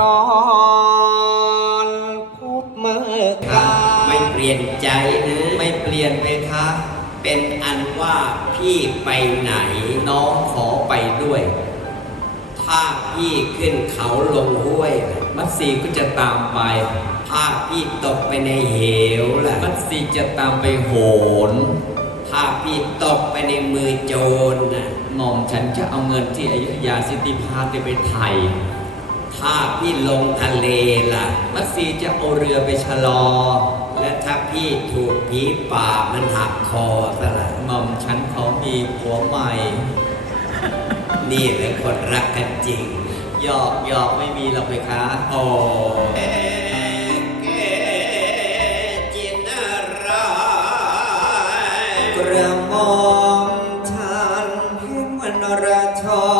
ตอนพบเมื่อกาไม่เปลี่ยนใจหรือไม่เปลี่ยนไปคะ เป็นอันว่าพี่ไปไหนน้องขอไปด้วย ถ้าพี่ขึ้นเขาลงห้วย มัตสีก็จะตามไป ถ้าพี่ตกไปในเหวล่ะมัตสีจะตามไปโหนถ้าพี่ตกไปในมือโจรนะมอมฉันจะเอาเงินที่อยุธยาสิทธิพาไปไทย พี่ลงทะเลล่ะ มัดสีจะเอาเรือไปชะลอ และถ้าพี่ถูกผีป่ามันหักคอซะล่ะหม่อมฉันเขามีผัวใหม่ นี่แหละคนรักกันจริง หยอกหยอกไม่มีหรอกเลยคะโอ้เกจินารายกระมอมฉันเห็นวันราชร